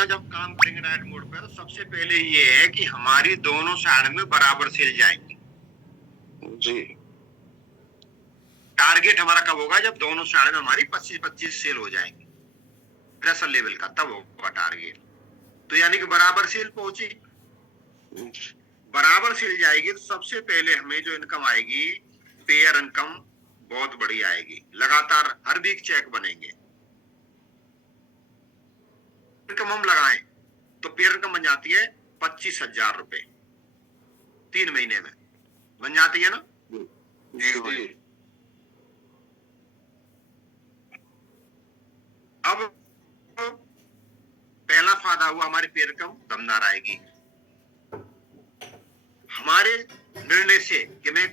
पे जब काम करेंगे डायरेक्ट मोड पे, तो सबसे पहले ये है कि हमारी दोनों साइड में बराबर सेल जाएंगी जी। टारगेट हमारा कब होगा? जब दोनों साइड में हमारी 25-25 सेल हो जाएंगी प्रेशर लेवल का, तब होगा टारगेट। तो यानी कि बराबर सेल पहुंची, बराबर सेल जाएगी, तो सबसे पहले हमें जो इनकम आएगी, पेयर इनकम बहुत बड़ी आएगी। लगातार हर वीक चेक बनेंगे, इनकम हम लगाएं तो पेयर इनकम बन जाती है 25,000 रुपए 3 महीने में बन जाती है ना जी। अब पहला फायदा हुआ, हमारी पेयर इनकम दमदार आएगी। हमारे निर्णय से कि मैं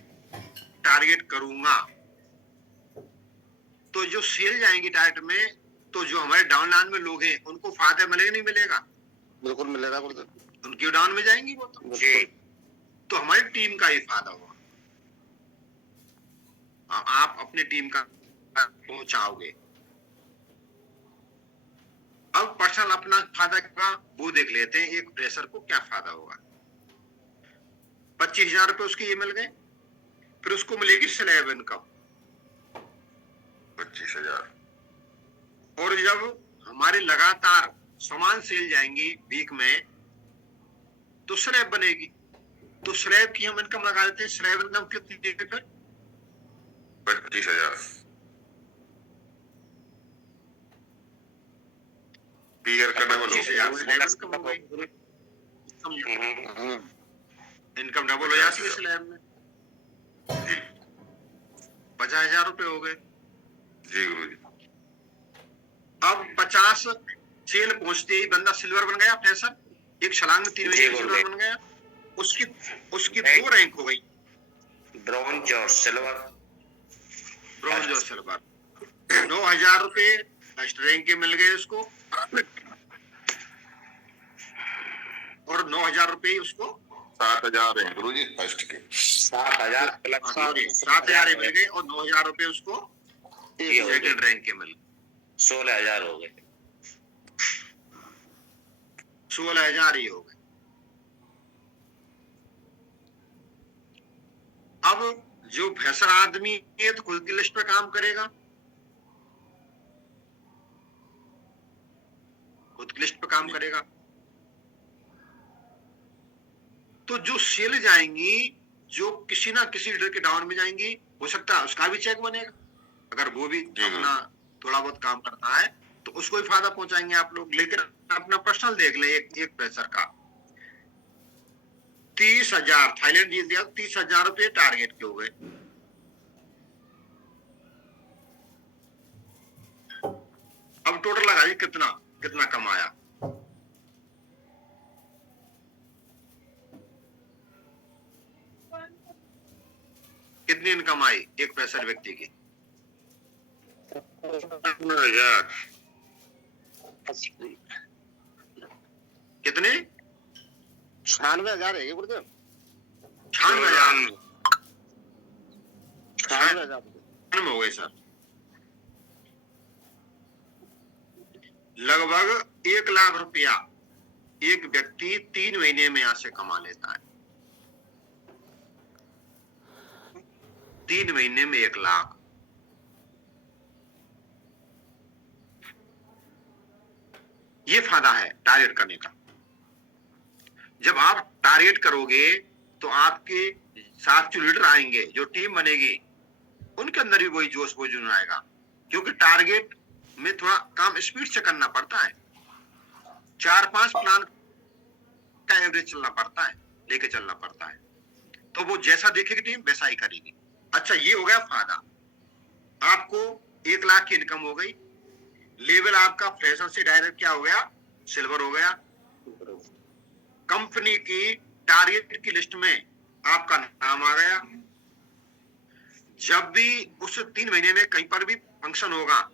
टारगेट करूंगा, तो जो सेल जाएंगी टारगेट में, तो जो हमारे डाउन लाइन में लोग हैं उनको फायदा मिलेगा नहीं मिलेगा? बिल्कुल मिलेगा, उनकी डाउन में जाएंगी वो तो हमारी टीम का ही फायदा होगा। आप अपनी टीम का पहुंचाओगे। अब पर्सनल अपना फायदा का वो देख लेते हैं, एक फ्रेशर को क्या फायदा होगा। 25,000 रुपए उसके ये मिल गए, फिर उसको मिलेगी स्लैब इनकम 25,000। और जब हमारे लगातार समान सेल जाएंगी वीक में, तो स्लैब बनेगी। तो स्लैब की हम इनकम लगा देते हैं। स्लैब इनकम कितनी देगी फिर? 25,000। पीयर का डबल 25,000 स्लैब इनकम हो गई। इनकम डबल हो जाती है स्लैब में, 50,000 रुपए हो गए। जी गुरु जी। अब 50 सेल पहुंचते ही बंदा सिल्वर बन गया, फ्रेशर एक छलांग में 3 महीने सिल्वर बन गया। उसकी 2 रैंक हो गई, ब्रॉन्ज और सिल्वर। ब्रॉन्ज और सिल्वर 9,000 रुपए फर्स्ट रैंक के मिल गए उसको, और 9,000 रुपए उसको 7,000 है गुरु जी फर्स्ट के। 7,000 मिल गए, और 9,000 रुपए उसको सेकंड रैंक के मिल गए। 16,000 हो गए, 16,000 ही हो गए। अब जो फ्रेशर आदमी है तो खुद की लिस्ट पे काम करेगा, खुद की लिस्ट पे काम करेगा। तो जो सेल जाएंगी, जो किसी ना किसी लीडर के डाउन में जाएंगी, हो सकता है उसका भी चेक बनेगा। अगर वो भी अपना थोड़ा बहुत काम करता है तो उसको भी फायदा पहुंचाएंगे आप लोग। लेकिन अपना पर्सनल देख ले, एक फ्रेशर का 30,000 थाईलैंड जीत दिया, 30,000 रुपये टारगेट के हो गए। अब टोटल लगाइए कितना कितना कमाया। कितनी इनकम आई एक फ्रेशर व्यक्ति की? 50,000। कितने? 96,000 है गुरुदेव। 96,000 हो गए सर। लगभग 1 लाख रुपया एक व्यक्ति 3 महीने में यहां से कमा लेता है। 3 महीने में 1 लाख। ये फायदा है टारगेट करने का। जब आप टारगेट करोगे तो आपके साथ जो लीडर आएंगे, जो टीम बनेगी, उनके अंदर भी वही जोश वो जुनून आएगा। क्योंकि टारगेट में थोड़ा काम स्पीड से करना पड़ता है, 4-5 प्लान का एवरेज चलना पड़ता है, लेके चलना पड़ता है। तो वो जैसा देखेगी टीम वैसा ही करेगी। अच्छा, ये हो गया फायदा। आपको 1 लाख की इनकम हो गई। लेवल आपका फ्रेशर से डायरेक्ट क्या हो गया? सिल्वर हो गया। कंपनी की टारगेट की लिस्ट में आपका नाम आ गया। जब भी उस 3 महीने में कहीं पर भी फंक्शन होगा,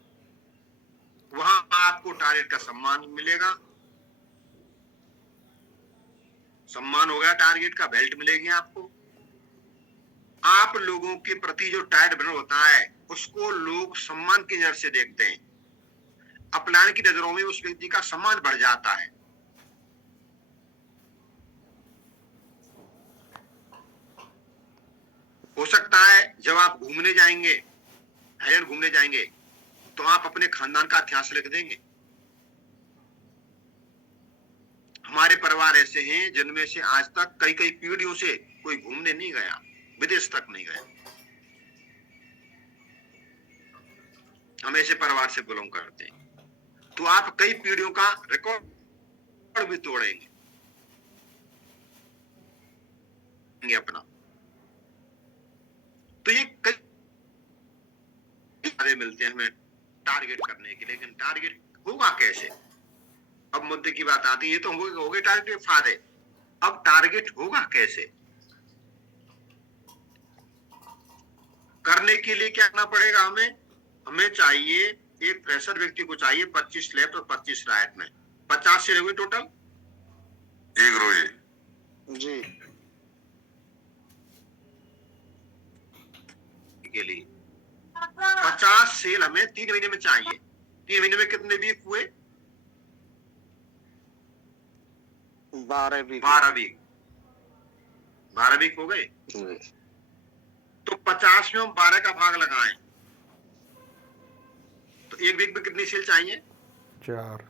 वहां आपको टारगेट का सम्मान मिलेगा। सम्मान हो गया, टारगेट का बेल्ट मिलेगी आपको। आप लोगों के प्रति जो टारगेट बना होता है, उसको लोग सम्मान की नजर से देखते हैं। अपलायन की नजरों में उस व्यक्ति का सम्मान बढ़ जाता है। घूमने जाएंगे, थाईलैंड घूमने जाएंगे, तो आप अपने खानदान का इतिहास लिख देंगे। हमारे परिवार ऐसे हैं जिनमें से आज तक कई कई पीढ़ियों से कोई घूमने नहीं गया, विदेश तक नहीं गया। हम ऐसे परिवार से बिलोंग करते हैं। तो आप कई पीढ़ियों का रिकॉर्ड भी तोड़ेंगे अपना। तो ये कई मिलते हैं हमें टारगेट करने के, लेकिन टारगेट होगा कैसे? अब मुद्दे की बात आती है। ये तो हो गए टारगेट फायदे। अब टारगेट होगा कैसे? करने के लिए क्या करना पड़ेगा? हमें चाहिए, एक फ्रेशर व्यक्ति को चाहिए 25 लेफ्ट और 25 राइट में 50 से होगी टोटल। जी गुरुजी। जी। के लिए 50 सेल हमें 3 महीने में चाहिए। 3 महीने में कितने वीक हुए? 12 वीक। 12 वीक। 12 वीक हो गए। तो 50 में हम 12 का भाग लगाएं तो एक वीक में कितनी सेल चाहिए? 4।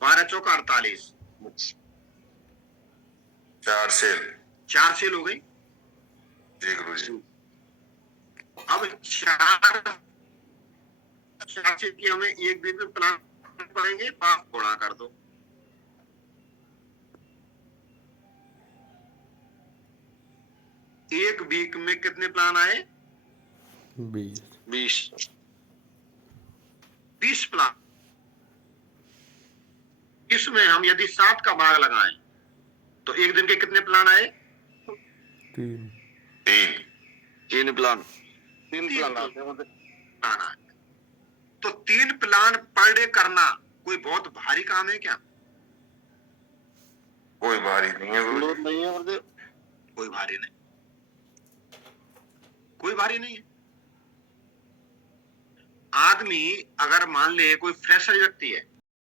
12 चौका 48। 4 सेल। 4 सेल हो गई। जी गुरुजी। अब 4 सेल की हमें एक वीक में प्लान करेंगे, 5 गुणा कर दो। एक वीक में कितने प्लान आए? 20। 20 प्लान। इसमें हम यदि 7 का भाग लगाएं तो एक दिन के कितने प्लान आए? 3। 3 प्लान। 3 प्लान आते हैं। प्लान आए। तो 3 प्लान पर डे करना कोई बहुत भारी काम है क्या? कोई भारी नहीं है गुरुजी। लोड नहीं है गुरुदेव। कोई भारी नहीं, कोई भारी नहीं है। आदमी अगर मान ले कोई फ्रेशर व्यक्ति है,